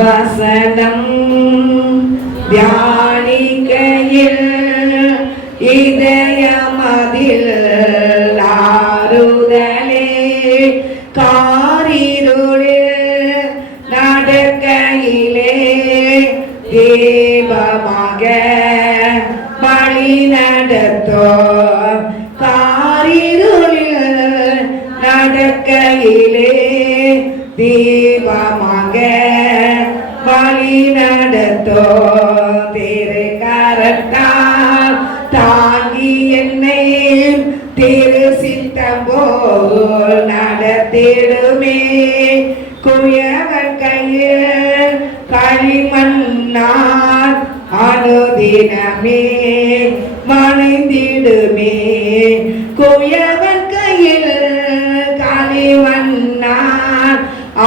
வசனம் தியானிக்கையில் இதயமதில் ஆறுதலே காரிருளில் நடக்கையிலே தேவமாக வழி நடத்தோ காரிருளில் நடக்கையிலே தீபமாக வழி நடத்தோ திரு கரத்தால் தாங்கி என்னை திரு சித்தம் போல் நடத்திடுமே குயவன் கையில் களிமண்ணால் அனுதினமே மணிந்திடுமே குயவன் கையில் களிமண்ணால்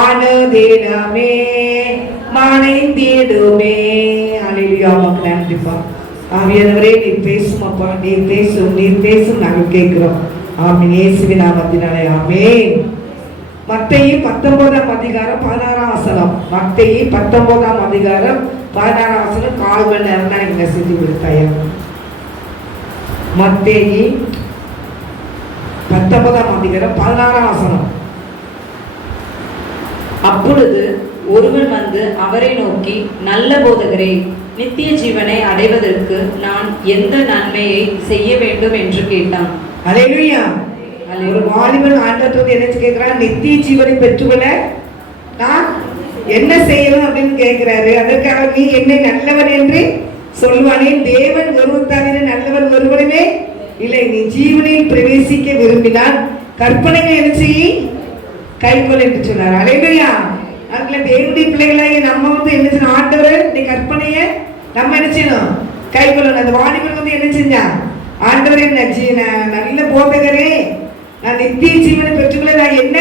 அனுதினமே மணிந்திடுமே. அல்லேலூயா. நன்றிப்பா ஆவியானவரே, நீர் பேசும் அப்பா, நீர் பேசும் நாங்கள் கேட்கிறோம். ஆமென். இயேசுவின் நாமத்தினாலே ஆமென். மத்தேயு 19ஆம் அதிகாரம் 16ஆம் வசனம். மத்தேயு 19ஆம் அதிகாரம் 16ஆம் வசனம். 4 மணி நேரம் தான் எனக்கு மெசேஜ் கொடுத்தாயா. மத்தேயு 19ஆம் அதிகாரம் 16ஆம் வசனம். அப்பொழுது ஒருவன் வந்து அவரை நோக்கி, நல்ல போதகரே, நித்திய ஜீவனை அடைவதற்கு நான் எந்த நன்மையை செய்ய வேண்டும் என்று கேட்டான். அல்லேலூயா. ஒரு வாலிபன் ஆண்டவரோடு என்ன கேட்கிறான்? நித்திய ஜீவனை பெற்றுக்கொள்ள நான் என்ன செய்யணும் அப்படின்னு கேட்கிறாரு. அதற்காக நீ என்னை நல்லவன் என்று சொல்வானே? தேவன் ஒருவர் தவிர நல்லவன் ஒருவனுமே இல்லை. நீ ஜீவனில் பிரவேசிக்க விரும்பினால் கற்பனைகள் என்ன செய்ய கைக்கொள் என்று சொன்னார். அல்லேலூயா. அதுல தேவனுடைய பிள்ளைகளாக நம்ம வந்து என்ன செய்யணும்? ஆண்டவர் இந்த கற்பனையை நம்ம என்ன செய்யணும்? கைக்கொள்ளணும். அந்த வாலிபன் வந்து என்ன செஞ்சான்? ஆண்டவரே, நல்ல போதகரே, நான் நித்திய ஜீவனை பெற்றுக்கொள்ள நான் என்ன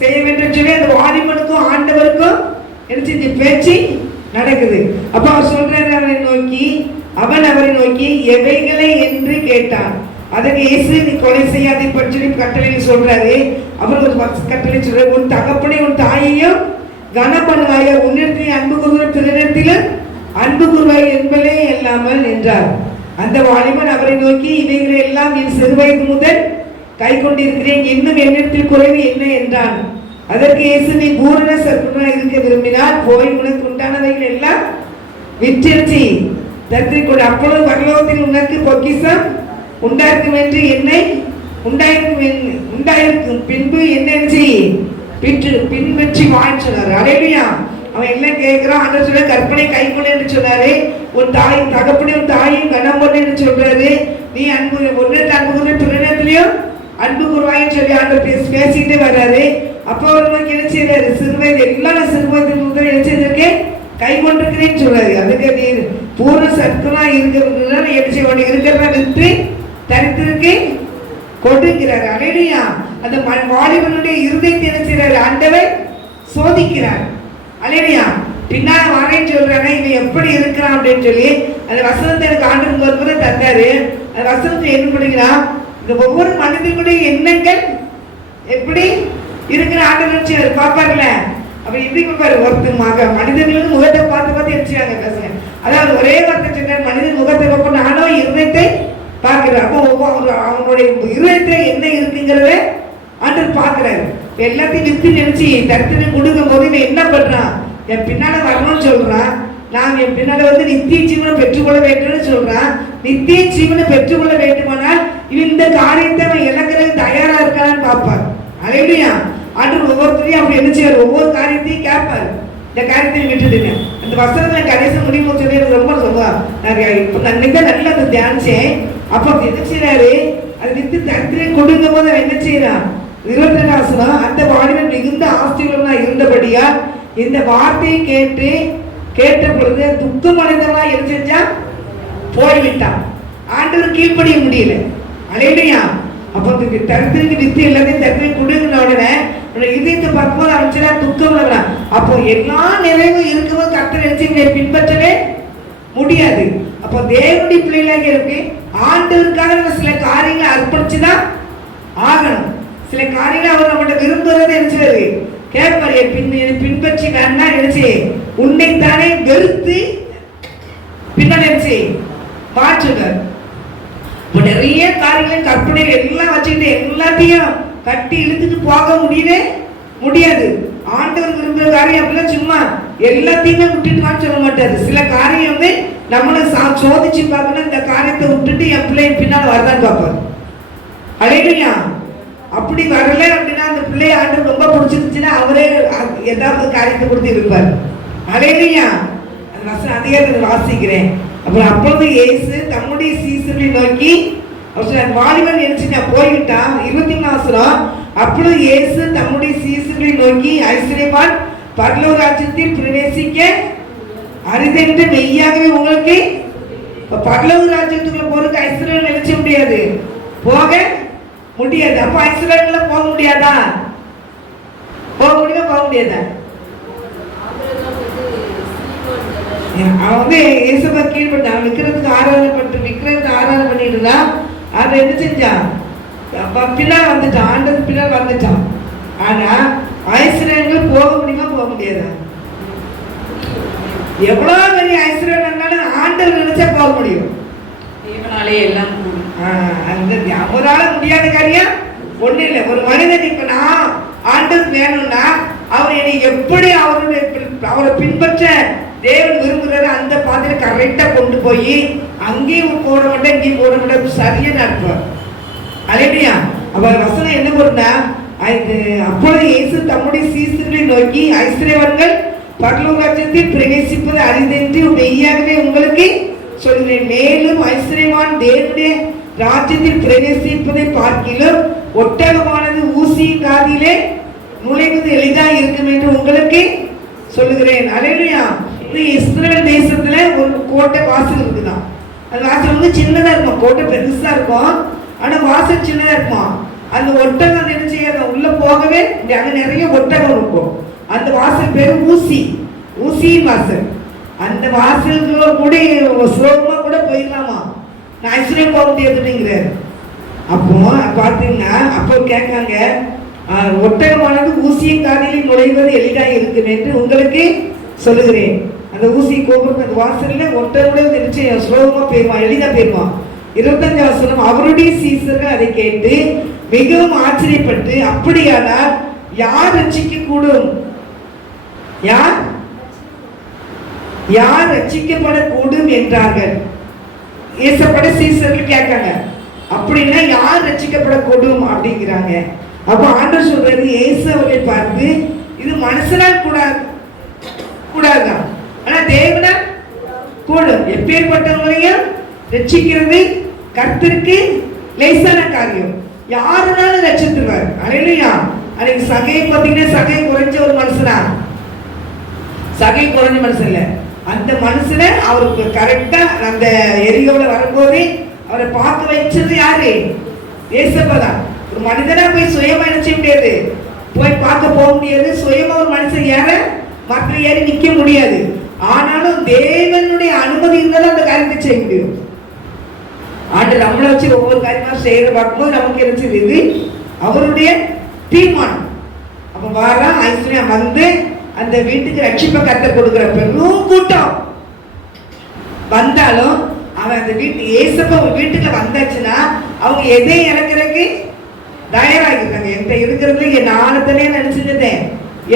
செய்ய வேண்டும் சொல்லி அந்த வாலிபனுக்கும் ஆண்டவருக்கும் என்ன செஞ்சு பேச்சு நடக்குது. அப்ப அவர் சொல்றாரு, அவன் அவரை நோக்கி எவைகளை என்று கேட்டான். அதற்கு இயேசு, நீ கொலை செய்யாதை பற்றி கட்டளை சொல்றாரு. அவர் ஒரு கட்டளை சொல்றாரு, உன் தகப்பனை உன் தாயையும் கனப்படுவாய, உன்னிடத்தில் அன்பு கூறுகிற பிறனிடத்திலும் அன்பு கூறுவாய் என்பதே இல்லாமல் என்றார். அந்த வாலிபன் அவரை நோக்கி, இவைகளை எல்லாம் என் சிறுவயது முதல் கை கொண்டிருக்கிறேன், இன்னும் என்னிடத்தில் குறைவு என்ன என்றான். அதற்கு இயேசு, நீ பூரண சர்ப்பனாக இருக்க விரும்பினால் போய் உனக்கு உண்டானவைகள் எல்லாம் விற்றிருச்சி தத்திக் கொடு. அப்பொழுது பரலோகத்தில் உனக்கு பொக்கிஷம் உண்டாயிருக்கும் என்று என்னை உண்டாயிருக்கும் பின்பு என்ன பின்பற்றி வாழ் சொன்னார். அல்லேலூயா. அவன் எல்லாம் கேட்கிறான். அந்த சொல்ல கற்பனை கைக்கொள்ள என்று சொன்னாரு. உன் தாய் தகப்பனை உன் தாயும் கனம் பண்ணு என்று சொல்றாரு. நீ அன்பு ஒன்று அன்பு கூற பிறனத்திலையும் அன்பு கூறுவாயின்னு சொல்லி ஆண்டவர் பேசிக்கிட்டே வர்றாரு. அப்போ அவர் என்ன செய்யறாரு? சிறுவயது எல்லாம் சிறுவயது முதல் என்ன செய்திருக்கேன்? கை கொண்டிருக்கிறேன்னு சொல்றாரு. அதுக்கு நீ பூர்ண சத்துனா இருக்கிறதா என்ன செய்ய வேண்டிய இருக்கிறதா விற்று தரித்திருக்கு கொடுக்கிறார். அல்லேலூயா. அந்த வாலிபனுடைய இருதயத்தை என்ன செய்யறாரு? ஆண்டவர் சோதிக்கிறார். அல்லேலூயா. பின்னால வரேன்னு சொல்றாங்க, இவன் எப்படி இருக்கிறான் அப்படின்னு சொல்லி அந்த வசனத்தை எனக்கு ஆண்டவர் ஒரு முறை தந்தாரு. அந்த வசனத்தை என்ன பண்ணுகிறான்? இந்த ஒவ்வொரு மனிதனுடைய எண்ணங்கள் எப்படி இருக்கிற ஆண்டவர் பார்ப்பார்ல. அப்ப எப்படி பார்ப்பாரு? ஒருத்தமாக மனிதர்களும் முகத்தை பார்த்து எரிச்சாங்க பேசுங்க. அதாவது ஒரே வார்த்தை சொன்னார், மனிதன் முகத்தை பார்ப்போம், நானும் இருதயத்தை பார்க்கிறார். அப்போ அவனுடைய இருதயத்தை என்ன இருக்குங்கிறத ஆண்டவர் பார்க்கிறாரு. எல்லாத்தையும் வித்து நினைச்சு தரித்தினை கொடுக்கும் போது இவன் என்ன பண்றான்? என் பின்னால வரணும்னு சொல்றான். நான் என் பின்னால வந்து நித்திய ஜீவனை பெற்றுக்கொள்ள வேண்டும்னு சொல்றான். நித்திய ஜீவனை பெற்றுக்கொள்ள வேண்டுமானால் இவன் இந்த காரியத்தை அவன் இழக்கிறதுக்கு தயாரா இருக்கான்னு பார்ப்பார். அல்லேலூயா. ஆண்டவர் ஒவ்வொருத்தரையும் அப்படி என்ன செய்வார்? ஒவ்வொரு காரியத்தையும் கேட்பார். இந்த காரியத்தையும் விட்டுடுங்க. அந்த வசனத்துல கடைசி முடிவு சொல்லி எனக்கு ரொம்ப சொல்லுவார். நான் நல்லா அதை தியானிச்சேன். அப்போ என்ன செய்யறாரு? அது வித்து தரித்திரை கொடுக்கும் போது அவன் என்ன செய்யறான்? 22 வசனம். அந்த வாலிபன் மிகுந்த ஆஸ்தியுள்ளவனா இருந்தபடியா இந்த வார்த்தையை கேட்ட பொழுது துக்கம் அடைந்தவனா என்ன செஞ்சான்? போய்விட்டான். ஆண்டவர் கீழ்ப்படிய முடியல. அல்லேலூயா. அப்போ தரித்திரைக்கு வித்து எல்லாத்தையும் தரித்திரை கொடுங்கின உடனே இதயத்தை பார்க்கும்போது அவன் துக்கம் இல்லைனா அப்போ எல்லா நிறைவும் இருக்கும்போது கர்த்தர் நினைச்சு பின்பற்றவே முடியாது. அப்போ தேவனுடைய பிள்ளைகளாக இருக்கு. ஆண்டவருக்காக நம்ம சில காரியங்களை அர்ப்பணிச்சுதான் ஆகணும். சில காரியங்களை அவர் நம்மகிட்ட விரும்புறதை நினைச்சாரு கேட்பாரு. பின்பற்றி வேணா நினைச்சு உன்னைத்தானே வெறுத்து பின்னால் நினைச்சு மாற்றுங்கள். நிறைய காரியங்கள் கற்பனை எல்லாம் வச்சுக்கிட்டு எல்லாத்தையும் கட்டி இழுத்துட்டு போக முடியாது. ஆண்டவர் விரும்புகிற காரியம் அப்படிலாம் சும்மா எல்லாத்தையுமே விட்டுட்டு சொல்ல மாட்டாரு. சில காரியம் வந்து நம்மளை சோதிச்சு பார்க்கணும். இந்த காரியத்தை விட்டுட்டு என் பிள்ளை பின்னால் வரதான் பார்ப்பாரு. அலையா அப்படி வரல அப்படின்னா அந்த பிள்ளைய ஆண்டவர் ரொம்ப பிடிச்சிருந்துச்சுன்னா அவரே ஏதாவது காரியத்தை கொடுத்து இருப்பார். அலையா அந்த வசனம் அதிகாரத்தை வாசிக்கிறேன். அப்புறம் அப்பொழுது இயேசு தம்முடைய சீசர்களை நோக்கி அவர் வாலிபன் நினைச்சு நான் போய்விட்டான். 23 அப்பொழுது இயேசு தம்முடைய சீசர்களை நோக்கி ஐஸ்வர்யவான் பரலோக ராஜ்யத்தில் பிரவேசிக்க அரிதென்று மெய்யாகவே உங்களுக்கு பரலோக ராஜ்யத்துக்குள்ள போறதுக்கு ஐஸ்வர்யம் நினைச்ச முடியாது, போக முடியாது. அப்ப ஐஸ்வர்யங்கள போக முடியாதா? போக முடியுமா? போக முடியாதா? அவன் வந்து இயேசுவை கீழ்பட்டான். விற்கிறதுக்கு ஆராதனை பண்ணிட்டு இருந்தான். அதை என்ன செஞ்சான்? பின்னால் வந்துட்டான். ஆண்டது பின்னால் வந்துட்டான். ஆனா ஐஸ்வர்யங்கள் போக முடியுமா? போக முடியாதா? எவ்வளவு பெரிய ஐஸ்வர்யம் இருந்தாலும் ஆண்டவர் நினைச்சா போக முடியும். அவரால முடியாத காரியம் ஒண்ணு இல்லை. ஒரு மனிதன் இப்ப நான் ஆண்டவர் வேணும்னா அவர் என்னை எப்படி அவரை பின்பற்ற தேவன் விரும்புகிறாரு அந்த பாதையில கரெக்டா கொண்டு போய் அங்கேயும் போட மாட்டேன் இங்கேயும் போட மாட்டேன் சரியா நடத்துவார். அலையா அவர் வசனம் என்ன பொருந்தா? அப்பொழுது இயேசு தம்முடைய சீசர்களை நோக்கி ஐஸ்வர்யவான்கள் பரலோக ராஜ்யத்தில் பிரவேசிப்பது அரிதென்று மெய்யாகவே உங்களுக்கு சொல்கிறேன். மேலும் ஐஸ்வர்யவான் தேவனுடைய ராஜ்யத்தில் பிரவேசிப்பதை பார்க்கிலும் ஒட்டகமானது ஊசியின் காதிலே நுழைவது எளிதாக இருக்கும் என்று உங்களுக்கு சொல்லுகிறேன். அலையா இஸ்ரேல் தேசத்துல ஒரு கோட்டை வாசல் இருக்குதான். அந்த வாசல் வந்து சின்னதா இருக்கும். கோட்டை பெருசா இருக்கும், ஆனா வாசல் சின்னதா இருக்கும். அந்த ஒட்டகம் என்ன செய்யாத உள்ள போகவே அங்க நிறைய ஒட்டகம் இருக்கும். அந்த வாசல் பேரு ஊசியின் வாசல். அந்த வாசலுக்குள்ள கூட சுலபமா கூட போயிடலாமா? நான் ஐஸ்வர்யம் போக முடியாதுங்கிறாரு. அப்போ பார்த்தீங்கன்னா அப்போ கேட்காங்க ஒட்டகமானது ஊசியின் காதில் நுழைவது எளிதாக இருக்கும் என்று உங்களுக்கு சொல்லுகிறேன். அந்த ஊசி கோபுரம் அந்த வாசல்ல ஒட்டகோட நிச்சயம் சுலபமா போயிருவான், எளிதா போயிருவான். 25 அவருடைய சீசர்கள் அதை கேட்டு மிகவும் ஆச்சரியப்பட்டு அப்படியானால் யார் ரட்சிக்க கூடும்? யார் ரட்சிக்கப்படக்கூடும் என்றார்கள். ஏசப்பட சீசர்கள் கேட்காங்க. அப்படின்னா யார் ரட்சிக்கப்படக்கூடும் அப்படிங்கிறாங்க. அப்போ ஆண்டவர் சொல்றாரு, இயேசு அவர்களை பார்த்து இது மனுஷனால் கூடாதுதான், ஆனா தேவனால் கூடும். எப்பேற்பட்டவங்களையும் ரட்சிக்கிறது கர்த்தருக்கு லேசான காரியம். யாருனாலும் ரட்சித்துருவார். அலையிலையா அன்னைக்கு சகையை பார்த்தீங்கன்னா சகை குறைஞ்ச ஒரு மனுஷனா? சகை குறைஞ்ச மனுஷன் இல்லை. அந்த மனுஷனை அவருக்கு கரெக்டா அந்த எரியோட வரும்போது அவரை பார்க்க வச்சது யாரு? ஏசப்பதான். ஒரு மனிதனா போய் சுயமா என்ன செய்ய முடியாது, போய் பார்க்க போக முடியாது. சுயமா ஒரு மனுஷன் ஏற மற்ற ஏறி நிக்க முடியாது. ஆனாலும் தேவனுடைய அனுமதி இருந்தாலும் அந்த காரியத்தை செய்ய முடியும். ஆண்டு நம்மளை வச்சு ஒவ்வொரு காரியமா செய்யற பார்க்கும்போது நமக்கு என்ன செய்யுது? அவருடைய தீர்மானம். அப்ப வாரா ஐஸ்வர்யா வந்து அந்த வீட்டுக்கு ரட்சிப்பை கத்த கொடுக்கிற பெரும் கூட்டம் வந்தாலும் அவன் அந்த ஏசப்ப வீட்டுக்கு வந்தாச்சுன்னா அவங்க எதை இறக்குறதுக்கு தயாராகிருக்காங்க. என்கிட்ட இருக்கிறதுல என் நாளத்திலே நினைச்சிருந்தேன்,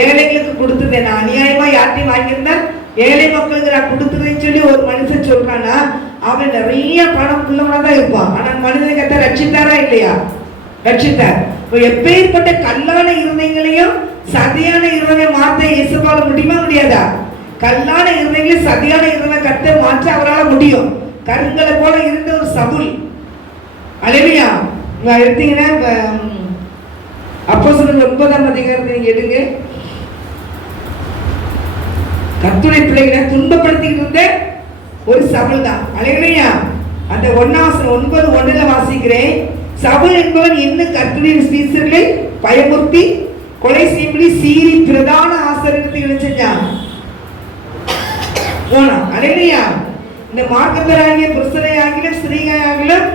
ஏழைகளுக்கு கொடுத்துருந்தேன். நான் அநியாயமா யார்ட்டையும் வாங்கியிருந்தேன், ஏழை மக்களுக்கு நான் கொடுத்துருந்தேன்னு சொல்லி ஒரு மனுஷன் சொல்றான்னா அவன் நிறைய பணம் உள்ளவனா தான் இருப்பான். ஆனா மனிதனை கத்த ரட்சித்தாரா இல்லையா? ரட்சித்தார். எப்பேற்பட்ட கல்லான இருதயங்களையும் சதியான இருதய மாற்ற இயேசுவால முடியுமா? முடியாதா? கல்லான இருதயங்களையும் சதியான இருதய கத்த மாற்ற அவரால் முடியும். கருங்களை போல இருந்த ஒரு சவுல். அலையா எடுத்தீங்கன்னா அப்போஸ்தலர் 9ஆம் அதிகாரத்தை நீங்க எடுங்க. கர்த்தருடைய பிள்ளைகளை துன்பப்படுத்திட்டு இருந்த ஒரு சவுல் தான். அலையா அந்த 9:1 வாசிக்கிறேன். சவுல் என்பவன் இன்னும் கர்த்தருடைய சீசர்களை பயமுறுத்தி கொலை செய்யும்படி சீரி பிரதான ஆசாரியத்தை இணைச்சான் போனான். அலையா இந்த மார்க்கத்தராகிய புருஷனை ஆகிலும் ஸ்திரீயை ஆகிலும்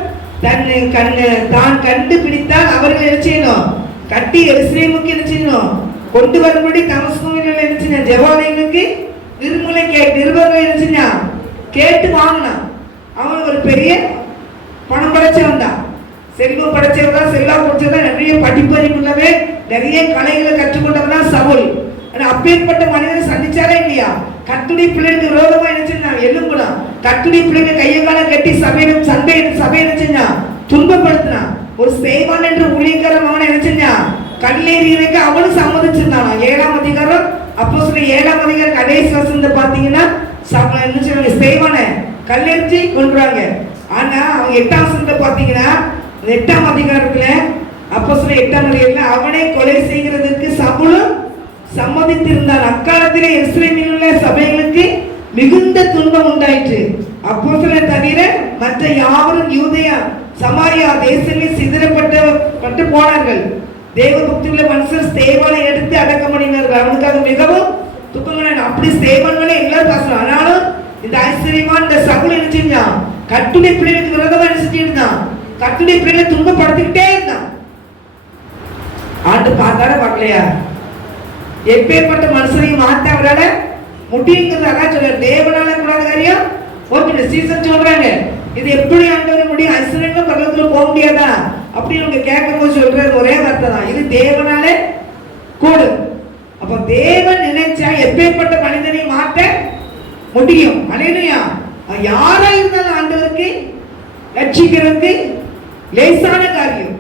தான் கண்டுபிடித்தால் அவர்கள் என்ன செய்யணும்? கட்டி எருசலேமுக்கு என்ன செய்யணும்? கொண்டு வரும்படி தமஸ்குவில என்ன செய்யணும்? ஜெருசலேமுக்கு சபைகளுக்கு நிருபர்களை இருந்துச்சுன்னா கேட்டு வாங்கினான். அவன் ஒரு பெரிய பணம் படைச்சவன் தான், செல்வம் படைச்சவன் தான், செல்வம் பிடிச்சவன், நிறைய படிப்பறிவு உள்ளவே, நிறைய கலைகளை கற்றுக்கொண்டவன் தான் சவுல். ஆனா அப்பேற்பட்ட மனிதனை சந்திச்சாரே இல்லையா? கர்த்தருடைய பிள்ளைகளுக்கு விரோதமா நினைச்சுன்னா எலும்புலாம், கர்த்தருடைய பிள்ளைங்க கையை கால கட்டி சபை நினைச்சுன்னா துன்பப்படுத்தினான். ஒரு சேவான் என்று ஊழியக்காரன் அவனை நினைச்சுன்னா கல்லேறியதுக்கு அவனும் சம்மதிச்சிருந்தான். 7ஆம் அதிகாரம் அப்போஸ்தலர் 7ஆம் அதிகாரம் கடைசி வசனத்தை பார்த்தீங்கன்னா சேவான கல்லெறிஞ்சி கொண்டுறாங்க. ஆனா அவங்க 8ஆம் வசனத்தை பார்த்தீங்கன்னா 8ஆம் அதிகாரத்துல அப்போஸ்தலர் 8ஆம் அதிகாரத்துல அவனை கொலை செய்கிறதுக்கு சவுலும் சம்மதித்திருந்தார். அக்காலத்திலே எருசலேமில் உள்ள சபைகளுக்கு மிகுந்த துன்பம் உண்டாயிற்று. அப்போஸ்தலர் தவிர மற்ற யாவரும் யூதேயா சமாரியா தேசங்களில் சிதறப்பட்டு போனார்கள். தேவ பக்தியுள்ள மனுஷர் ஸ்தேவானை எடுத்து அடக்கம் பண்ணினார்கள். அவனுக்காக மிகவும் துக்கங்கள். அப்படி ஸ்தேவான்களை எல்லாரும் பேசணும். ஆனாலும் இந்த ஆச்சரியமான இந்த சவுல் என்ன செஞ்சான்? கர்த்தருடைய பிள்ளைகளுக்கு விரோதமா என்ன செஞ்சுட்டு இருந்தான்? கர்த்தருடைய பிள்ளைகளை துன்பப்படுத்திக்கிட்டே இருந்தான். ஆண்டு பார்த்தாரா பார்க்கலையா? எப்பேற்பட்ட மனுஷனையும் மாத்த அவரால முடியுங்கிறதா சொல்ற. தேவனால கூடாத காரியம் ஓகே சீசன் சொல்றாங்க. இது எப்படி ஆண்டவர முடியும்? ஐஸ்வர்யம் பரலோகத்துல போக முடியாதா அப்படின்னு அவங்க கேட்கும் போது சொல்ற ஒரே வார்த்தை தான், இது தேவனால கூடும். அப்ப தேவன் நினைச்சா எப்பேற்பட்ட மனிதனை மாற்ற முடியும். அல்லேலூயா. யாரா இருந்தாலும் ஆண்டவருக்கு ரட்சிக்கிறதுக்கு லேசான காரியம்.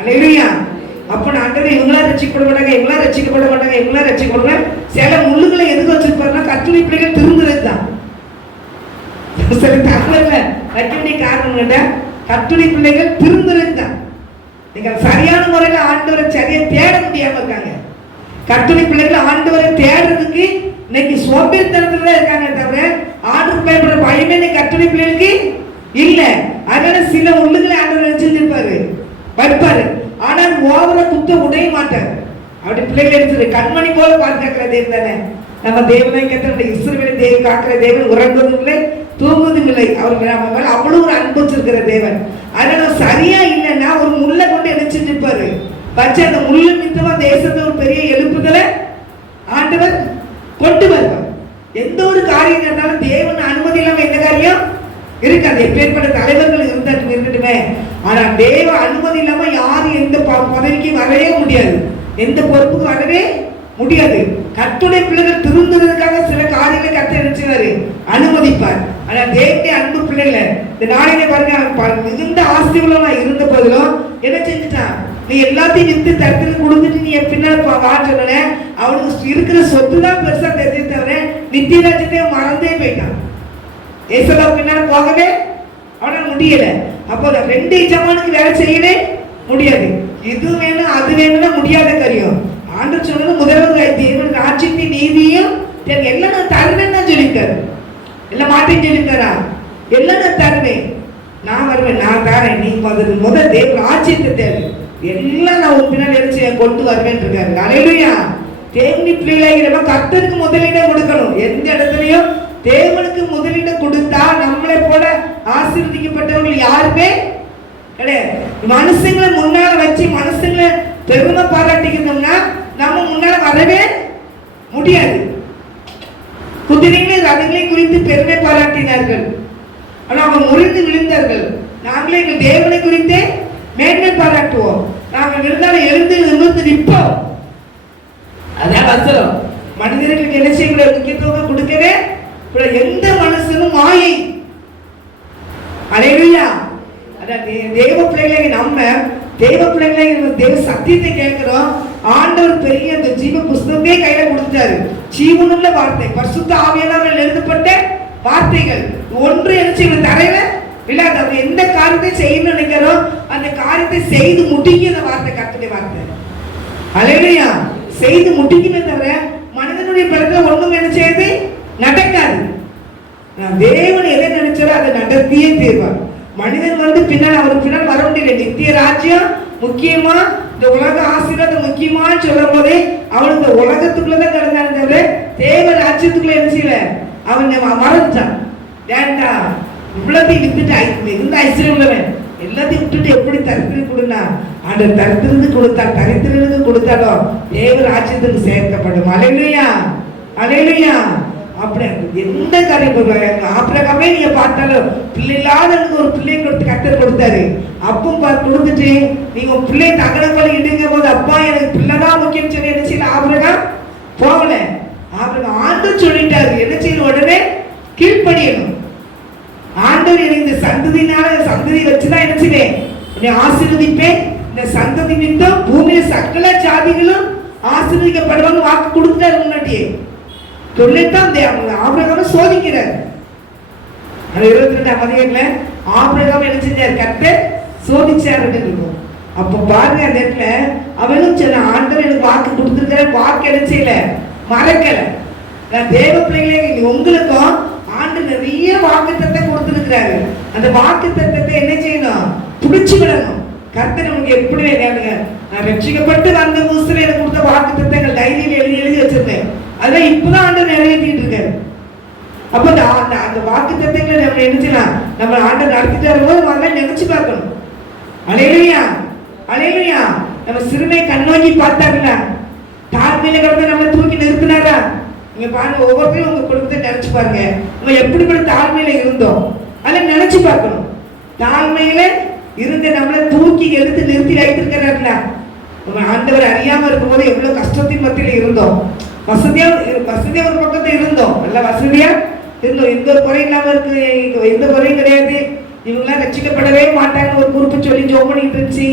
அல்லேலூயா. அப்ப ஆண்டவர் இவங்களா ரட்சிக்கப்பட மாட்டாங்க, இவங்களா ரட்சிக்கப்பட மாட்டாங்க, இவங்களா ரட்சிக்கப்பட. சில முள்ளுகளை எதுக்கு வச்சிருப்பாருன்னா கர்த்தருடைய பிள்ளைகள் திருந்துறது தான். சில தகவல்ல வைக்க வேண்டிய காரணம் என்ன? கர்த்தருடைய பிள்ளைகள் திருந்துறது தான். நீங்க சரியான முறையில ஆண்டவரை சரியா தேட முடியாம இருக்காங்க. கர்த்தருடைய பிள்ளைகள் ஆண்டவரை தேடுறதுக்கு இன்னைக்கு சோம்பேறித்தனத்துல இருக்காங்க தவிர ஆண்டவர் பயப்படுற பயமே இன்னைக்கு கர்த்தருடைய பிள்ளைகளுக்கு இல்ல. அதனால சில உள்ளுகளை ஆண்டவர் நினைச்சிருப்பாரு வைப்பாரு. ஆனால் ஓவர குத்த உடைய மாட்டார். அப்படி பிள்ளைகள் எடுத்து கண்மணி போல பார்க்கிற தேவன் தானே நம்ம தேவனை கேட்ட இஸ்ரவேலை தேவன் காக்கிற தேவன் உறங்குவதும் இல்லை தூங்குவதும் இல்லை. அவருக்கு நம்ம மேல அவ்வளவு ஒரு அன்பு வச்சிருக்கிற தேவன். அதனால சரியா இல்லைன்னா ஒரு முள்ளை கொண்டு நினைச்சிட்டு இருப்பாரு. பச்சை அந்த முள்ளு நிமித்தமா தேசத்தை ஒரு பெரிய எழுப்புதலை ஆண்டவர் கொண்டு வருவார். எந்த ஒரு காரியம் இருந்தாலும் தேவன் அனுமதி இல்லாம எந்த காரியம் இருக்காது. எப்பேற்பட்ட தலைவர்கள் இருக்கட்டுமே, ஆனா தேவ அனுமதி இல்லாம யாரும் எந்த பதவிக்கு வரவே முடியாது, எந்த பொறுப்புக்கு வரவே முடியாது. கர்த்தருடைய பிள்ளைகள் திருந்துறதுக்காக சில காரியங்களை கர்த்தர் நினைச்சுவாரு அனுமதிப்பார். ஆனா தேவனுடைய அன்பு பிள்ளைகளை இந்த நாளையில பாருங்க, மிகுந்த ஆஸ்தி உள்ளவனா இருந்த போதிலும் என்ன செஞ்சுட்டான்? நீ எல்லாத்தையும் வித்து தரத்துக்கு கொடுத்துட்டு நீ பின்னால் வாழ அவனுக்கு இருக்கிற சொத்து தான் பெருசா தெரிஞ்சு தவிர நித்திய ராஜ்யத்தையும் மறந்தே போயிட்டான். ஏசலா பின்னால் போகவே அவனால் முடியல. அப்போ 2 எஜமானுக்கு வேலை செய்யவே முடியாது. இது வேணும் அது வேணும்னா முடியாத காரியம். ஆண்டவர் சொன்னது முதல்வர் தேவன் ராஜ்யத்தின் நீதியும் எல்லாம் நான் தருவேன் தான் சொல்லியிருக்காரு. எல்லாம் மாட்டேன்னு சொல்லியிருக்காரா? எல்லாம் நான் தருவேன், நான் வருவேன், நான் தரேன். நீ முதல் தேவன் ராஜ்யத்தை தேவை எல்லாம் நான் ஒரு பின்னால் எடுத்து கொண்டு வருவேன் இருக்காரு. அல்லேலூயா. தேவனுடைய பிள்ளைகளாக கர்த்தருக்கு முதலிடம் கொடுக்கணும். எந்த இடத்துலையும் தேவனுக்கு முதலிடம் கொடுத்தா நம்மளை போல ஆசீர்வதிக்கப்பட்டவர்கள் யாருமே கிடையாது. மனுஷங்களை முன்னால வச்சு மனுஷங்களை பெருமை பாராட்டிக்கணும்னா நம்ம முன்னால வரவே முடியாது. குதிரைகளை ரதங்களை குறித்து பெருமை பாராட்டினார்கள், ஆனால் அவங்க முறிந்து விழுந்தார்கள். நாங்களே எங்கள் தேவனை குறித்தே மேன்மை பாராட்டுவோம். நாங்கள் இருந்தாலும் எழுந்து நிமிர்ந்து நிற்போம். அதான் வசனம். மனிதர்களுக்கு என்ன செய்யக்கூடிய முக்கியத்துவம் கொடுக்கவே எந்த மனுஷனும் மாயை. அல்லேலூயா. அதான் தேவ பிள்ளைகளை நம்ம தேவ பிள்ளைகளை தேவ சத்தியத்தை கேட்கிறோம். ஆண்டவர் பெரிய அந்த ஜீவ புஸ்தகத்தையே கையில கொடுத்தாரு. ஜீவனுள்ள வார்த்தை, பரிசுத்த ஆவியானவரால் எழுதப்பட்ட வார்த்தைகள். ஒன்று என்ன செய்யணும்? தரையில விழாது. அவர் எந்த காரியத்தை செய்யணும்னு நினைக்கிறோம் அந்த காரியத்தை செய்து முடிக்க அந்த வார்த்தை கர்த்தருடைய வார்த்தை. அல்லேலூயா. செய்து முடிக்கணுமே தவிர மனிதனுடைய பலத்துல ஒண்ணும் என்ன செய்யுது நடக்காது. தேவன் எதை நினைச்சாரோ அதை நடத்தியே தீர்வார். மனிதன் பின்னால் அவருக்கு பின்னால் வர முடியல. நித்திய ராஜ்யம் முக்கியமா, இந்த உலக ஆசீர்வாதம் முக்கியமான்னு சொல்லும் போதே அவன் இந்த உலகத்துக்குள்ளதான் கிடந்தான் தவிர தேவ ராஜ்யத்துக்குள்ள என்ன செய்யல, அவன் மறந்துட்டான். ஏன்டா இவ்வளத்தையும் வித்துட்டு மிகுந்த ஐஸ்வர்யம் உள்ளவன் எல்லாத்தையும் விட்டுட்டு எப்படி தரித்திரம் கொடுனா அந்த தரித்திருந்து கொடுத்தா தரித்திரனுக்கு கொடுத்தாலும் தேவ ராஜ்யத்துக்கு சேர்க்கப்படும். அல்லேலூயா. அல்லேலூயா. அப்படி எந்த காரியம் ஆபிரகாமே நீங்க பார்த்தாலும் பிள்ளை இல்லாதவனுக்கு ஒரு பிள்ளை கொடுத்து கர்த்தர் கொடுத்தாரு. அப்பவும் கொடுத்துட்டு நீங்க உங்க பிள்ளை தகனக்குள்ள இடுங்க போது அப்பா எனக்கு பிள்ளைதான் முக்கியம் சொல்லி என்ன செய்யல ஆபிரகாம் போகல. ஆபிரகாம் ஆண்டவர் சொல்லிட்டாரு என்ன செய்யணும், உடனே கீழ்ப்படியணும். ஆண்டவர் எனக்கு இந்த சந்ததி வச்சுதான் என்ன செய்வேன், உன்னை ஆசீர்வதிப்பேன், இந்த சந்ததி நிமித்தம் பூமியில சகல ஜாதிகளும் ஆசீர்வதிக்கப்படுவான்னு வாக்கு கொடுத்தாரு. முன்னாடியே சொல்லித்தான் ஆபிரகாம சோதிக்கிறார். 22ஆம் அதிகாரத்துல ஆபிரகாம் என்ன செஞ்சார், கர்த்தர் சோதிச்சாரு இருக்கும். அப்ப பாருங்க அந்த இடத்துல அவனும் சொன்ன ஆண்டவர் எனக்கு வாக்கு கொடுத்துருக்கிற வாக்கு என்ன செய்யல, மறக்கல. நான் தேவ பிள்ளைகளே உங்களுக்கும் ஆண்டு நிறைய வாக்கு தத்தை கொடுத்துருக்கிறாரு. அந்த வாக்கு தத்தத்தை என்ன செய்யணும், பிடிச்சு விடணும். கர்த்தர் உங்களுக்கு எப்படி நான் ரட்சிக்கப்பட்டு வந்த புதுசுல எனக்கு கொடுத்த வாக்கு தத்தங்கள் டைரியில எழுதி வச்சிருந்தேன். அதான் இப்பதான் ஆண்டு நிறைவேற்றிட்டு இருக்காரு. அப்ப அந்த வாக்கு தத்தங்களை நம்ம நினைச்சலாம், நம்ம ஆண்டை நடத்திட்டு வரும்போது அதெல்லாம் நினைச்சு பார்க்கணும். அல்லேலூயா, அல்லேலூயா. நம்ம சிறுமை கண்ணோக்கி பார்த்தாங்களா, தாழ்மையில கிடந்து நம்ம தூக்கி நிறுத்தினாரா? நீங்க பாருங்க, ஒவ்வொருத்தரும் உங்க குடும்பத்தை நினைச்சு பாருங்க, நம்ம எப்படிப்பட்ட தாழ்மையில இருந்தோம் அதை நினைச்சு பார்க்கணும். தாழ்மையில இருந்த நம்மளை தூக்கி எடுத்து நிறுத்தி வைத்திருக்கிறாருல. நம்ம ஆண்டவர் அறியாம இருக்கும்போது எவ்வளவு கஷ்டத்தின் மத்தியில இருந்தோம். வசதியா ஒரு பக்கத்துல இருந்தோம், நல்ல வசதியா இருந்தோம், எந்த ஒரு குறையும் இல்லாம இருக்கு, எந்த குறையும் கிடையாது. இவங்கெல்லாம் ரட்சிக்கப்படவே மாட்டாங்க ஒரு குரூப்பு சொல்லி ஜெபம் பண்ணிட்டு இருந்துச்சு.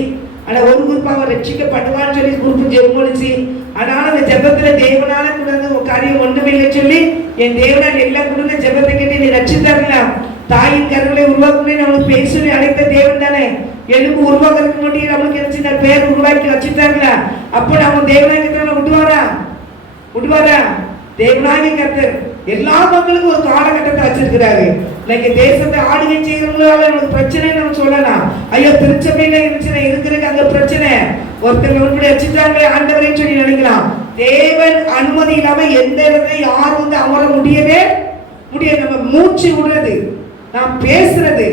ஆனா ஒரு குரூப் அவர் ரட்சிக்கப்படுவான்னு சொல்லி குரூப்பு ஜெபம் பண்ணிச்சு. அதனால அந்த ஜெபத்துல தேவனால கூட ஒரு காரியம் ஒண்ணுமே இல்லை சொல்லி என் தேவனால் எல்லாம் கூட ஜெபத்தை கேட்டு நீ ரட்சித்தாருல. தாயின் கருவிலை உருவாக்குமே நம்மளுக்கு பேர் சொல்லி அழைத்த தேவன் தானே. எலும்பு உருவாக்குறதுக்கு மட்டும் நம்மளுக்கு நினைச்சு பேர் உருவாக்கி வச்சுட்டாருல. அப்போ நம்ம தேவனாக விடுவாரா? தேவனாகி கர்த்தர் எல்லா மக்களுக்கும் ஒரு காலகட்டத்தை வச்சிருக்கிறாரு. இன்னைக்கு தேசத்தை ஆளுகை செய்யறவங்களால நமக்கு பிரச்சனை நம்ம சொல்லலாம். ஐயோ திருச்சபையில பிரச்சனை இருக்கிறது, அங்க பிரச்சனை ஒருத்தர் உங்களுடைய வச்சுட்டாங்களே ஆண்டவரையும் சொல்லி நினைக்கலாம். தேவன் அனுமதி இல்லாம எந்த இடத்துல யாரும் அமர முடியவே முடியாது. நம்ம மூச்சு விடுறது, நான் பேசுறது,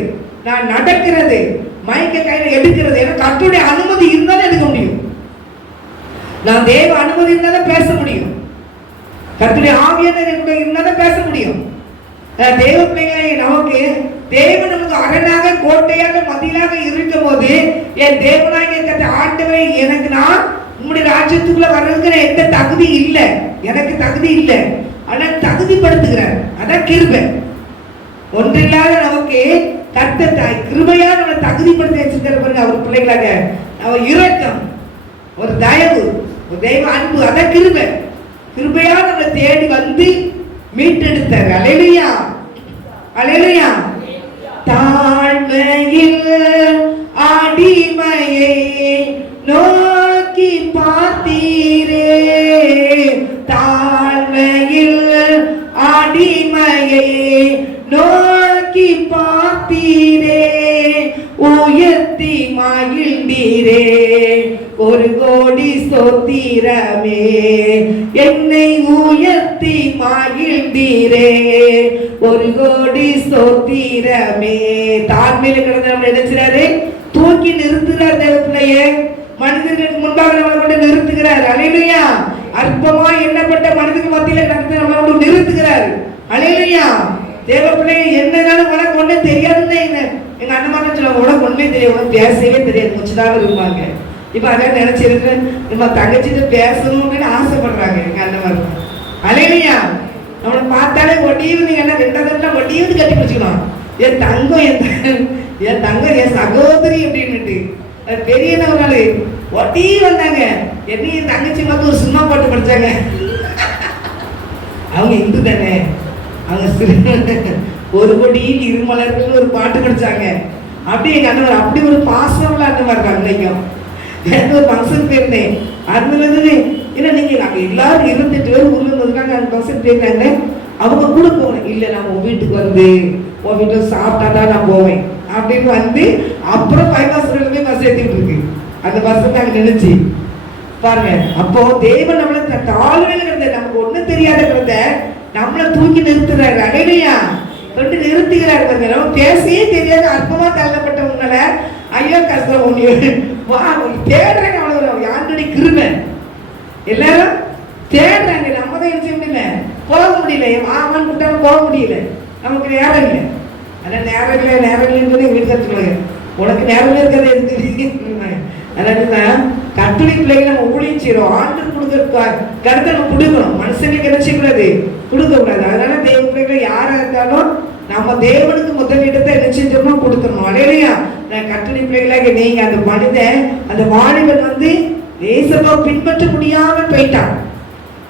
நான் நடக்கிறது, மைக்க கையில எடுக்கிறது, ஏன்னா கர்த்தருடைய அனுமதி இருந்தாலும் எடுக்க முடியும். நான் தேவ அனுமதி இருந்தாலும் பேச முடியும். கர்த்தருடைய ஆவியானவர் இருந்தாலும் பேச முடியும். தேவ பிள்ளைகளை நமக்கு தேவன் நமக்கு அரணாக கோட்டையாக மதிலாக இருக்கும் போது என் தேவனாகிய கர்த்தர் ஆண்டவரே எனக்கு நான் உங்களுடைய ராஜ்யத்துக்குள்ள வர்றதுக்கு எந்த தகுதி இல்லை, எனக்கு தகுதி இல்லை, ஆனால் தகுதிப்படுத்துகிறார். அதான் கிருபை. ஒன்றில்லாத நமக்கு கர்த்தர் கிருபையா நம்மளை தகுதிப்படுத்தி வச்சிருக்கிற பாருங்க. அவர் பிள்ளைகளாக அவர் இரக்கம், ஒரு தயவு, ஒரு தெய்வ அன்பு, அதான் கிருபை. கிருபையா நம்மளை தேடி வந்து மீட்டெடுத்தார். அல்லேலூயா, அல்லேலூயா. தாழ்மையில் அடிமையை நோக்கி பார்த்தீரே, தாழ்மையில் அடிமையை நோக்கி பார்த்தீரே, உயர்த்தி மகிழ்ந்தீரே, ஒரு கோடி ஸ்தோத்திரமே, என்னை உயர்த்தி மகிழ்ந்தீரே, ஒரு கோடி ஸ்தோத்திரமே. தாழ்மையில கிடந்த நம்ம நினைச்சாரு, தூக்கி நிறுத்துறார் தேவ பிள்ளையே. மனிதர்களுக்கு முன்பாக நம்மளை கொண்டு நிறுத்துகிறார். அல்லேலூயா. அற்பமா எண்ணப்பட்ட மனிதனுக்கு மத்தியில நடந்து நம்மளோட நிறுத்துகிறார். அல்லேலூயா. தேவ பிள்ளையை என்னன்னாலும் உனக்கு ஒண்ணே தெரியாதுன்னு எங்க அண்ணன் சொல்லுவாங்க, உனக்கு ஒண்ணுமே தெரியும், உனக்கு பேசவே தெரியாது, முச்சுதாக இருப்பாங்க. இப்ப அதான் நினைச்சிருக்கேன், நம்ம தங்கச்சிட்டு பேசணும் அப்படின்னு ஆசைப்படுறாங்க எங்க அண்ணன். அல்லேலூயா. நம்மளை பார்த்தாலே ஒட்டியும் நீங்க என்ன ரெண்டாவது ஒட்டியும் கட்டி பிடிச்சிக்கணும். என் தங்கம் என் தங்கம் என் சகோதரி அப்படின்னுட்டு பெரிய ஒரு நாள் ஒட்டி வந்தாங்க. என்ன என் தங்கச்சி பார்த்து ஒரு சும்மா போட்டு படிச்சாங்க. அவங்க இந்து தானே, அவங்க ஒரு கொடியில் இருமலர்கள் ஒரு பாட்டு படிச்சாங்க. அப்படி எங்க அண்ணன் அப்படி ஒரு பாசம்ல அண்ணன் வர்றாங்க. இன்னைக்கும் எனக்கு ஒரு ஃபங்க்ஷன் போயிருந்தேன். அதுல இருந்து ஏன்னா நீங்க நாங்கள் எல்லாரும் 28 பேர் ஊர்ல இருந்திருக்காங்க. அந்த ஃபங்க்ஷன் போயிருந்தாங்க. அவங்க கூட போனேன். இல்லை நான் உன் வீட்டுக்கு வந்து உன் வீட்டில் சாப்பிட்டா தான் நான் போவேன் அப்படின்னு வந்து அப்புறம் பைபாஸ் போய் பஸ் ஏற்றிட்டு இருக்கு. அந்த பஸ் நாங்கள் நினைச்சு பாருங்க. அப்போ தேவன் நம்மளை தாழ்வையில் கிடந்த நமக்கு ஒன்றும் தெரியாத கிடந்த நம்மளை தூக்கி நிறுத்துறாரு. அடையா கொண்டு நிறுத்துகிறாரு பாருங்க. நம்ம பேசவே தெரியாது, அற்பமா தள்ளப்பட்டவங்களால ஐயோ கஷ்டம் ஒன்று தேடுறாங்க. அவ்வளோ யாருடைய கிருபை எல்லாரும் தேடுறாங்க. நம்ம தான் என்ன செய்ய முடியல, போக முடியல. ஆமான்னு கூப்பிட்டாலும் போக முடியல. நமக்கு நேரம் இல்லை. ஆனால் நேரம் இல்லைன்னு வீட்டுக்கு சொல்லுவாங்க, உனக்கு நேரமே இருக்கிறது எதுக்கு. அதனால கட்டுரை பிள்ளைகளை நம்ம ஊழியம் செய்யறோம். ஆண்டு கொடுக்க கருத்தை நம்ம கொடுக்கணும். மனுஷனுக்கு கிடைச்சிக்கூடாது, கொடுக்கக்கூடாது. அதனால தேவ பிள்ளைகளை யாரா இருந்தாலும் நம்ம தேவனுக்கு முதலிடத்தை என்ன செஞ்சோம்னா கொடுத்துடணும். அலையிலையா கட்டுரை பிள்ளைகளாக நீங்க அந்த மனிதன், அந்த வாலிபன் தேசமா பின்பற்ற முடியாம போயிட்டான்.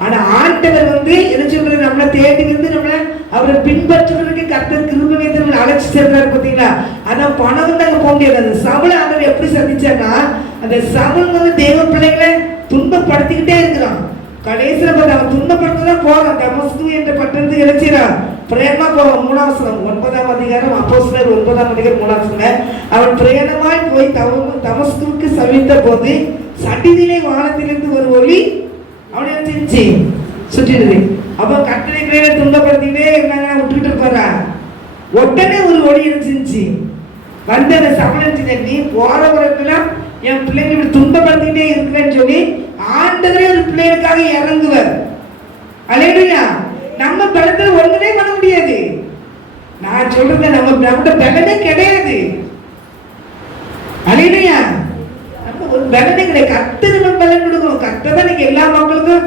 ஆனா ஆண்டவர் என்ன சொல்றது, நம்மளை தேடி நம்மளை அவரை பின்பற்றுவதற்கு கர்த்தர் கிருபை நம்மளை அழைச்சி செல்றாரு. பார்த்தீங்களா, அதான் பணம் தான் போக முடியாது. அந்த சவுளை ஆண்டவர் எப்படி சந்திச்சார்னா, அந்த சவுல் தேவ பிள்ளைகளை துன்பப்படுத்திக்கிட்டே இருக்கிறான். கடைசியில் பார்த்து அவன் துன்பப்படுத்ததான் போறான். தமஸ்கு என்ற பட்டணத்துக்கு இறைச்சிறான். பிரேமா போவான். 3 9ஆம் அதிகாரம் அப்போஸ்தலர் 9ஆம் அதிகாரம் 3 அவன் பிரயாணமாய் போய் தமஸ்குவுக்கு சமீப போது சடிதிலே வானத்திலிருந்து ஒரு ஒளி அவனை செஞ்சு சுற்றிடுது. அப்போ கட்டளை பிள்ளைகளை துன்பப்படுத்திக்கிட்டே இருந்தாங்க, விட்டுக்கிட்டு இருப்பாரா. உடனே ஒரு ஒளி செஞ்சு வந்து அந்த சமணம், நீ போற வரலாம் என் பிள்ளைங்க இப்படி துன்பப்படுத்திக்கிட்டே இருக்கிறேன்னு சொல்லி ஆண்டவரே ஒரு பிள்ளைகளுக்காக இறங்குவார். அல்லேலூயா. நம்ம பலத்துல ஒண்ணுமே பண்ண முடியாது. நான் சொல்றது நம்ம பலனே கிடையாது. அல்லேலூயா. ஒரு பலனே கிடையாது. கர்த்தர் நம்ம பலன் கொடுக்கணும். கர்த்தர் தான் இன்னைக்கு எல்லா மக்களுக்கும்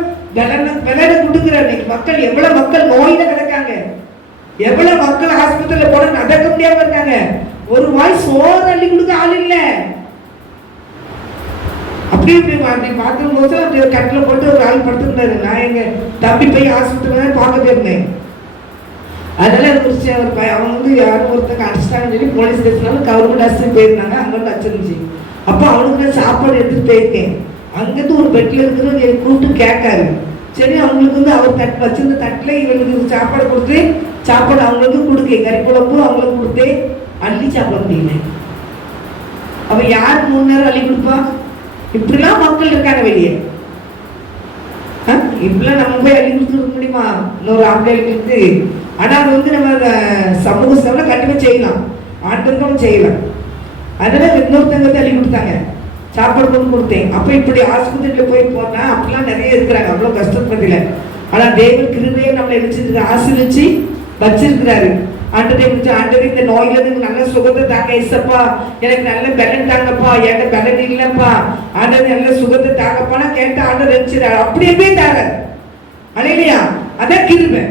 பலனை கொடுக்குறாரு. இன்னைக்கு மக்கள் எவ்வளவு மக்கள் நோயில கிடக்காங்க, எவ்வளவு மக்கள் ஆஸ்பத்திரியில போட நடக்க முடியாம இருக்காங்க. ஒரு வாய் சோறு அள்ளி கொடுக்க ஆள் இல்ல. அப்படியே பார்க்கும் போது அப்படி ஒரு கட்டில போட்டு ஒரு ஆள் படுத்திருந்தாரு. நான் எங்க தம்பி போய் ஆஸ்பத்திரியில பார்க்க போயிருந்தேன். அதனால அவன் யாரும் ஒருத்தங்க அடிச்சிட்டாங்கன்னு சொல்லி போலீஸ் ஸ்டேஷனால கவர்மெண்ட் ஹாஸ்பிட்டல் போயிருந்தாங்க. அங்கிருந்து வச்சிருந்துச்சு. அப்போ அவனுக்கு நான் சாப்பாடு எடுத்துட்டு போயிருக்கேன். அங்கிருந்து ஒரு பெட்டில் இருக்கிறவங்க கூப்பிட்டு கேட்காரு. சரி, அவங்களுக்கு அவர் தட்டு வச்சிருந்த தட்டில் இவங்களுக்கு சாப்பாடு கொடுத்து சாப்பாடு அவங்களுக்கு கொடுக்கேன். கறி குழம்பு அவங்களுக்கு கொடுத்து அள்ளி சாப்பிட முடியல. அவன் யாருக்கு 3 நேரம் அள்ளி கொடுப்பா? இப்படிலாம் மக்கள் இருக்காங்க வெளியே. இப்படிலாம் நம்ம போய் அள்ளி கொடுத்துருக்க முடியுமா? இன்னொரு ஆம்பளைகளுக்கு. ஆனா அது நம்ம சமூக சேவை கண்டிப்பா செய்யலாம், ஆண்டுக்கும் செய்யலாம். அதனால இன்னொருத்தங்க அள்ளி கொடுத்தாங்க, சாப்பாடு கொண்டு கொடுத்தேன். அப்ப இப்படி ஆஸ்பத்திரியில போய் போனா அப்படிலாம் நிறைய இருக்கிறாங்க, அவ்வளவு கஷ்டப்படல. ஆனா தேவன் கிருபையை நம்மளை எடுத்து ஆசீர்வதிச்சு வச்சிருக்கிறாரு. ஆண்டவரே ஆண்டவரே இந்த நோயில இருந்து நல்ல சுகத்தை தாங்க ஏசப்பா, எனக்கு நல்ல பலன் தாங்கப்பா, என்கிட்ட பலன் இல்லப்பா, ஆண்டவர் நல்ல சுகத்தை தாங்கப்பானா கேட்ட ஆண்டவர் நினைச்சிடாரு. அப்படியே போய் தாங்க. அல்லேலூயா. அதான் கிருபை.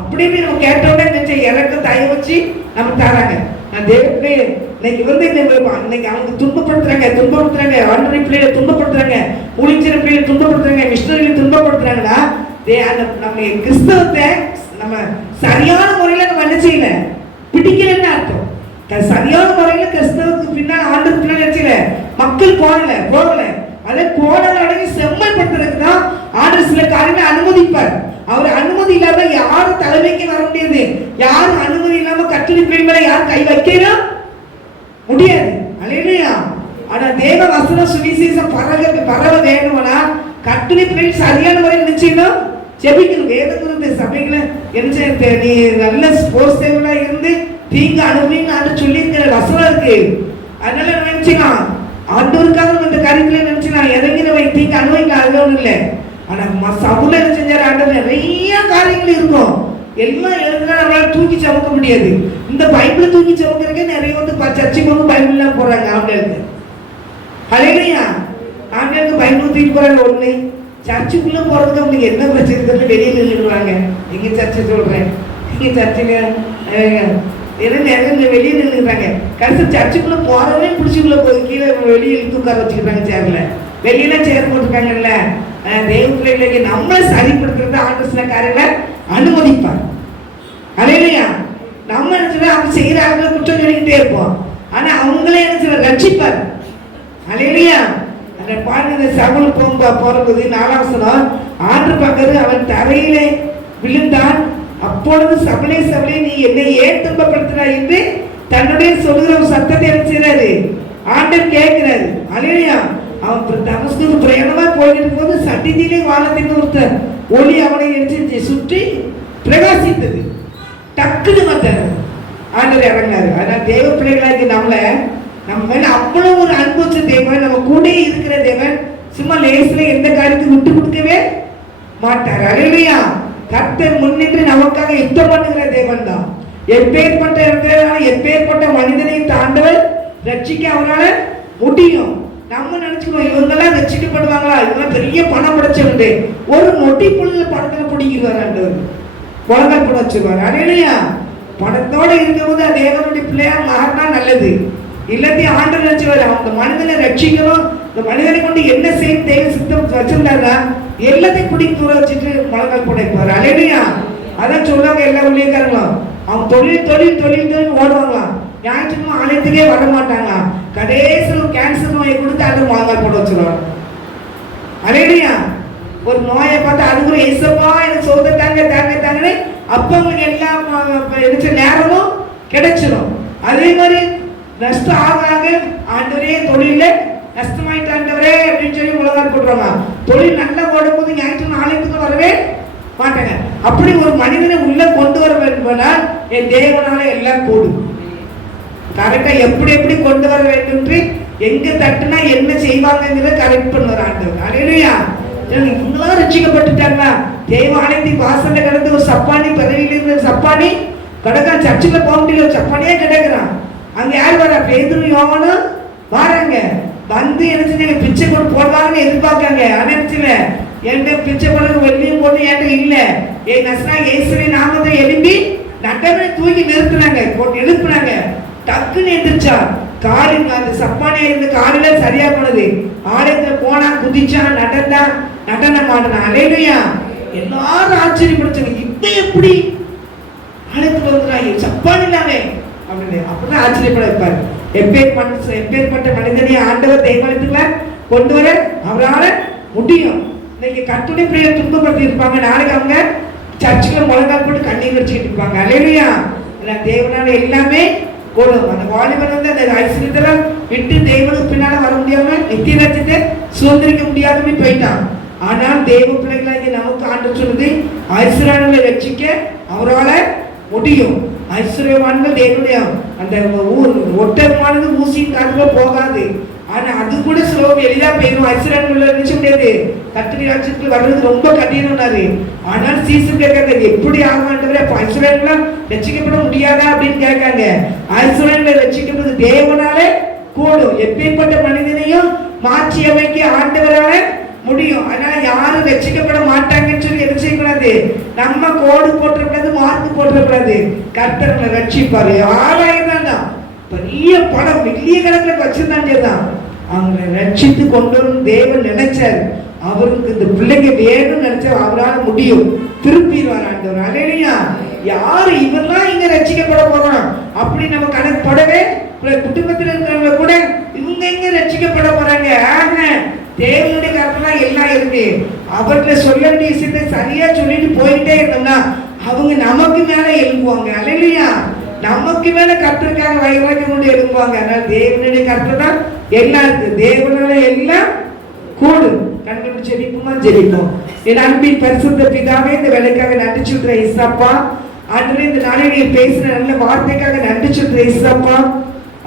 அப்படியே நம்ம கேட்டோட நினைச்ச இறக்க தய வச்சு நம்ம தராங்க. நான் தேவனே இன்னைக்கு அவங்க துன்பப்படுத்துறாங்க, ஆண்டவரை பிள்ளைகளை துன்பப்படுத்துறாங்க, ஊழியர் பிள்ளைகளை துன்பப்படுத்துறாங்க, மிஷனரிகளை துன்பப்படுத்துறாங்கன்னா நம்ம கிறிஸ்தவத்தை நம்ம சரியான முறையில நம்ம என்ன செய்யல, பிடிக்கலன்னு அர்த்தம். சரியான முறையில கிறிஸ்தவத்துக்கு பின்னால் ஆண்டவர் பின்னாடி நினைச்சல மக்கள் போகல. அதை கோணல் அடங்கி செம்மல்படுத்துறதுக்கு தான் ஆண்டவர் சில காரியங்களை அனுமதிப்பார். அவர் அனுமதி இல்லாம யாரும் தலைமைக்கு வர முடியாது. யாரும் அனுமதி இல்லாம கட்டுரை பிள்ளை யாரும் கை வைக்கணும் முடியாது. அல்லேலூயா. ஆனா தேவ வசனம் சுவிசேஷம் பரவ வேணும்னா கட்டுரை பிள்ளை சரியான முறையில் நிச்சயம் ஜெபிக்கணும். வேதத்துல சபைகளை என்ன நீ நல்ல ஸ்போர்ட்ஸ் தேவனா இருந்து தீங்கு அனுபவின்னு சொல்லியிருக்கிற வசனம் இருக்கு. அதனால நினைச்சுக்கலாம் ஆண்டவருக்காக இந்த காரியத்துல நினைச்சுக்கலாம் இறங்கி நம்ம தீங்கு அனுபவிக்கலாம், அது ஒன்றும் இல்லை. ஆனா சவுல என்ன செஞ்சாரு, ஆண்டவர் நிறைய காரியங்கள் இருக்கும், எல்லாம் எழுதுனா நம்மளால தூக்கி சமக்க முடியாது. இந்த பைபிளை தூக்கி சமக்கிறதுக்கே நிறைய சர்ச்சைக்கு பைபிள்லாம் போறாங்க ஆண்களுக்கு. அல்லேலூயா. ஆண்களுக்கு பைபிள் தூக்கிட்டு போறாங்க. ஒண்ணு சர்ச்சுக்குள்ள போறதுக்கு அவங்களுக்கு என்ன பிரச்சனை தெரியல, வெளியே நின்றுடுவாங்க. எங்க சர்ச்சை சொல்றேன், எங்க சர்ச்சைங்க நிறைய வெளியே நின்றுறாங்க. கடைசி சர்ச்சுக்குள்ள போறவே பிடிச்சிக்குள்ள போய் கீழே வெளியே தூக்கார வச்சுக்கிறாங்க. சேர்ல வெளியில சேர் போட்டிருக்காங்கல்ல. தேவ பிள்ளைகளுக்கு நம்மளை சரிப்படுத்துறது ஆண்டு சில காரியங்களை அனுமதிப்பார். அல்லேலூயா. நம்ம என்ன சொல்ல அவங்க செய்யற ஆளுங்களை குற்றம் சொல்லிக்கிட்டே இருப்போம். ஆனா அவங்களே என்ன சொல்ல ரட்சிப்பார். அல்லேலூயா. அந்த பாருங்க சவுல் போறபோது 4ஆம் வசனம், ஆண்டு பக்கத்து அவன் தரையிலே விழுந்தான். அப்பொழுது சபலே நீ என்னை ஏன் துன்பப்படுத்துறாய் என்று தன்னுடைய சொல்லுகிற ஒரு சத்தத்தை செய்யறாரு. ஆண்டவர் கேட்கிறாரு. அல்லேலூயா. அவன் தமஸ்குக்கு பிரயாணமா போயிட்டு போது சட்டிதிலே வானத்தின் ஒருத்தர் ஒளி அவனை எடுத்து சுற்றி பிரகாசித்தது. டக்குன்னு வந்தார் ஆண்டவர் இறங்கினாரு. அதனால தேவ பிள்ளைகளாகி நம்ம மேல அவ்வளவு ஒரு அன்பு வச்ச தேவன், நம்ம கூட இருக்கிற தேவன் சும்மா லேசில எந்த காரியத்தையும் விட்டு கொடுக்கவே மாட்டார். அல்லேலூயா. கர்த்தர் முன்னின்று நமக்காக யுத்தம் பண்ணுகிற தேவன் தான். எப்பேற்பட்ட இடத்துல எப்பேற்பட்ட மனிதனை தாண்டவர் ரட்சிக்க அவரால் முடியும். நம்ம நினைச்சுக்கணும் இவங்கெல்லாம் ரட்சிக்கப்படுவாங்களா, இவங்க பெரிய பணம் படைச்சவங்க, ஒரு நொட்டி பொழுது பணத்துல பிடிக்கிறார் ஆண்டவர், குழந்தை கூட வச்சிருவாரு. அடையிலையா பணத்தோட இருக்கும்போது தேவனுடைய பிள்ளையா மாறினா நல்லது. எல்லாத்தையும் ஆண்டவர் வச்சுவாரு. அந்த மனிதனை ரட்சிக்கணும், இந்த மனிதனை கொண்டு என்ன செய்ய தேவ சித்தம் வச்சிருந்தாருன்னா எல்லாத்தையும் பிடிக்க தூர வச்சுட்டு முழங்கால் படைப்பாரு. அடையிலையா அதான் சொல்லுவாங்க எல்லா ஊழியக்காரங்களும், அவங்க தொழில் தொழில் தொழில் தொழில் ஓடுவாங்களாம், ஞாயிற்றுக்கிழமை ஆலயத்துக்கே வர மாட்டாங்களாம். கடைசியில் கேன்சர் நோயை கொடுத்து அது முழங்கால் போட வச்சிருவாங்க. அடையிலையா ஒரு நோயை பார்த்து அது கூட ஏசப்பா எனக்கு சோத தாங்க தாங்க தாங்கன்னு அப்ப அவங்களுக்கு எல்லாம் எடுத்த நேரமும் கிடைச்சிடும். அதே மாதிரி நஷ்டம் ஆகாக ஆண்டவரே தொழில நஷ்டமாயிட்டாண்டவரே அப்படின்னு சொல்லி உலகம் போடுறாங்க. தொழில் நல்லா ஓடும்போது ஞாயிற்று ஆலயத்துக்கு வரவே மாட்டாங்க. அப்படி ஒரு மனிதனை உள்ள கொண்டு வர வேண்டுமானால் என் தேவனால எல்லாம் கூடும். கரெக்டா எப்படி எப்படி கொண்டு வர வேண்டும், எங்க தட்டுனா என்ன செய்வாங்கிறத கரெக்ட் பண்ணுவார் ஆண்டவர். அலையா இவங்களாம் ரட்சிக்கப்பட்டுட்டாங்களா, தேவாலயத்தின் வாசல்ல கிடந்து ஒரு சப்பானி பதவியில இருந்த சப்பானி கடக்கா, சர்ச்சுல போக முடியல, சப்பானியே கிடக்குறான். அங்க யார் வரா, பேதுரு யோவானும் வராங்க. வந்து என்ன பிச்சை கொண்டு போடலாம்னு எதிர்பார்க்காங்க. நினைச்சுல என்கிட்ட பிச்சை போடுறது வெள்ளியும் போட்டு என்கிட்ட இல்லை, நசனா இயேசுவின் நாமத்தை எழுப்பி நட்டவனை தூக்கி நிறுத்தினாங்க, போட்டு எழுப்புனாங்க. டக்குன்னு எந்திரிச்சா, காலில் அந்த சப்பானியா இருந்து காலில சரியா போனது. ஆலயத்துல போனா குதிச்சான், நடந்தான், நடனம் ஆடினான். அலையிலையா எல்லாரும் ஆச்சரியப்படுத்தாங்க, இப்ப எப்படி ஆலயத்துக்கு வந்துடுறாங்க சப்பானி இல்லாமே அப்படின்னு. அப்படிதான் ஆச்சரியப்பட வைப்பாரு. எப்பேற்பட்ட மனிதனை ஆண்டவர் தேவாலயத்துக்குள்ள கொண்டு வர அவரால் முடியும். இன்னைக்கு கர்த்தருடைய பிள்ளையை துன்பப்படுத்தி இருப்பாங்க, நாளைக்கு அவங்க சர்ச்சுக்குள்ள முழங்கால் போட்டு கண்ணீர் வச்சுக்கிட்டு இருப்பாங்க. அலையிலையா தேவனால எல்லாமே போடும். அந்த வாலிபன் வந்து அந்த ஐஸ்வர்யத்தெல்லாம் விட்டு தேவனுக்கு பின்னால வர முடியாம நித்திய ராஜ்யத்தை சுதந்திரிக்க முடியாதபடி போயிட்டான். ஆனால் தேவ பிள்ளைகளாக நமக்கு ஆண்டு சொல்லுது, ஐஸ்வர்யங்களை ரட்சிக்க அவரால முடியும். ஐஸ்வர்யவான்கள் தேவனுடைய அந்த ஒட்டகமானது ஊசியின் காற்றுல போகாது, ஆனா அது கூட ஸ்லோவ் எளிதா போயிடும். ஐஸ்வர்யங்களை நினைச்ச முடியாது, கர்த்தருடைய ராஜ்யத்துக்கு வர்றது ரொம்ப கடினம்னாரு. ஆனால் சீசன் கேட்காங்க, எப்படி ஆகமாட்டவரே அப்ப ஐஸ்வர்யங்களாம் ரட்சிக்கப்பட முடியாதா அப்படின்னு கேட்காங்க. ஐஸ்வர்யங்களை ரட்சிக்கப்பது தேவனால கூடும். எப்பேற்பட்ட மனிதனையும் மாற்றி அமைக்க ஆண்டவரால முடியும். அதனால யாரும் ரட்சிக்கப்பட மாட்டாங்கன்னு சொல்லி என்ன செய்யக்கூடாது, நம்ம கோடு போட்டக்கூடாது, மார்க்கு போட்டக்கூடாது. கர்த்தர்களை ரட்சிப்பாரு. 6000 தான் பெரிய படம், மில்லிய கணக்கில் வச்சிருந்தாங்க தான். அவங்களை ரட்சித்து கொண்டு தேவன் நினைச்சாரு. அவருக்கு இந்த பிள்ளைங்க வேணும்னு நினைச்சா அவரால் முடியும், திருப்பிடுவார் ஆண்டவர். அலையிலையா யாரு இவெல்லாம் இங்க ரட்சிக்கப்பட போறோம் அப்படி நம்ம கணக்குப்படவே, குடும்பத்தில் இருக்கிறவங்க கூட இவங்க எங்க ரட்சிக்கப்பட போறாங்க. தேவனுடைய கருத்துலாம் எல்லாம் இருக்கு. அவர்கிட்ட சொல்ல வேண்டிய விஷயத்தை சரியா சொல்லிட்டு போயிட்டே இருந்தோம்னா அவங்க நமக்கு மேல எழுப்புவாங்க. அலையிலையா நமக்கு மேல கர்த்தருக்காக வைராக்கியம் எழுப்புவாங்க. அதனால தேவனுடைய கருத்து தான் எல்லாம் இருக்கு. தேவனால எல்லாம் கூடும். கண்கள் ஜெபிக்குமா, ஜெபிப்போம். என் அன்பின் பரிசுத்த பிதாவே, இந்த வேலைக்காக நன்றி சொல்றேன் இயேசப்பா. ஆண்டவரே இந்த நாளிலே பேசுற நல்ல வார்த்தைக்காக நன்றி சொல்றேன் இயேசப்பா.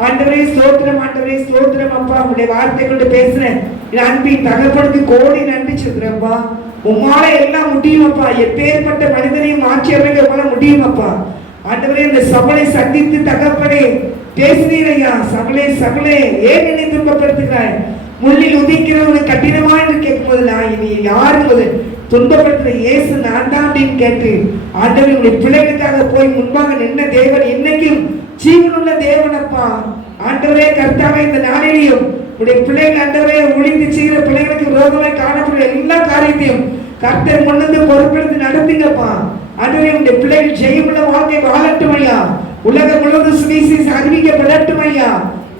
ஆண்டவரே ஸ்தோத்திரம், ஆண்டவரே ஸ்தோத்திரம் அப்பா. உங்களுடைய வார்த்தை கொண்டு பேசுறேன் என் அன்பின் தகப்பனுக்கு கோடி நன்றி சொல்றேன்ப்பா. உம்மால எல்லாம் முடியும் அப்பா. எப்பேற்பட்ட மனிதனையும் மாற்றி அமைக்க உங்களால முடியும் அப்பா. ஆண்டவரே இந்த சபலை சந்தித்து தகப்பனே பேசுனீரையா. சகலே ஏன் என்னை துன்பப்படுத்துகிறாய், முள்ளில் உதிக்கிறவங்க கடினமா என்று கேட்கும்போது நான் இனி யாரு துன்பப்படுத்துற இயேசு நான் தான் அப்படின்னு கேட்டு ஆண்டவர் உடைய பிள்ளைகளுக்காக போய் முன்பாக நின்ன தேவன் இன்னைக்கும் ஜீவனுள்ள தேவனப்பா. ஆண்டவரே கர்த்தாவே இந்த நாளிலையும் உடைய பிள்ளைகள் ஆண்டவரே ஒளிந்து செய்கிற பிள்ளைகளுக்கு விரோதமாய் காணப்படுற எல்லா காரியத்தையும் கர்த்தர் முன்னது பொறுப்பெடுத்து நடத்துங்கப்பா. ஆண்டவரே உடைய பிள்ளைகள் ஜெயமுள்ள வாழ்க்கை வாழட்டும் ஐயா. உலகம் முழுவதும் சுவிசேஷம் அறிவிக்கப்படட்டும் ஐயா.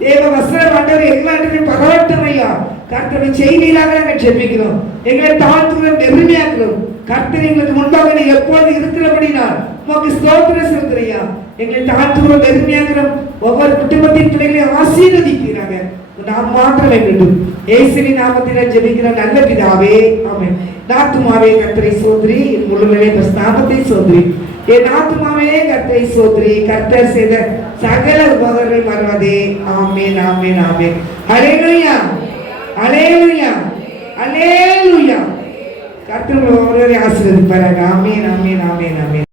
தேவ வசனம் ஆண்டவரே எல்லா இடத்திலும் பரவட்டும் ஐயா. கர்த்தருடைய செய்தியிலாக நாங்கள் ஜெபிக்கிறோம். எங்களை தாழ்த்துகிறோம், பெருமையாக்குறோம். கர்த்தர் எங்களுக்கு முன்பாக நீ எப்போது இருக்கிறபடினால் உமக்கு ஸ்தோத்திரம் செலுத்துறையா. எங்களை தாழ்த்துகிறோம், பெருமையாக்குறோம். ஒவ்வொரு குடும்பத்தின் பிள்ளைகளையும் ஆசீர்வதிக்கிறாங்க. நாம் மாத்திரம் வேண்டும். இயேசுவின் நாமத்தில் ஜெபிக்கிற நல்ல பிதாவே, ஆமென். நாத்துமாவே கர்த்தரை சோதரி, முழுமையை நாமத்தை சோதரி. என் ஆத்துமாவே கர்த்தரை சோதரி, கர்த்தர் செய்த சகல உபகாரங்களை மறவாதே. ஆமென், ஆமென், ஆமென். ஹல்லேலூயா, ஹல்லேலூயா, ஹல்லேலூயா. கர்த்தர் உங்களை ஒவ்வொருவரையும் ஆசீர்வதிப்பாராங்க. ஆமென், ஆமென், ஆமென், ஆமென்.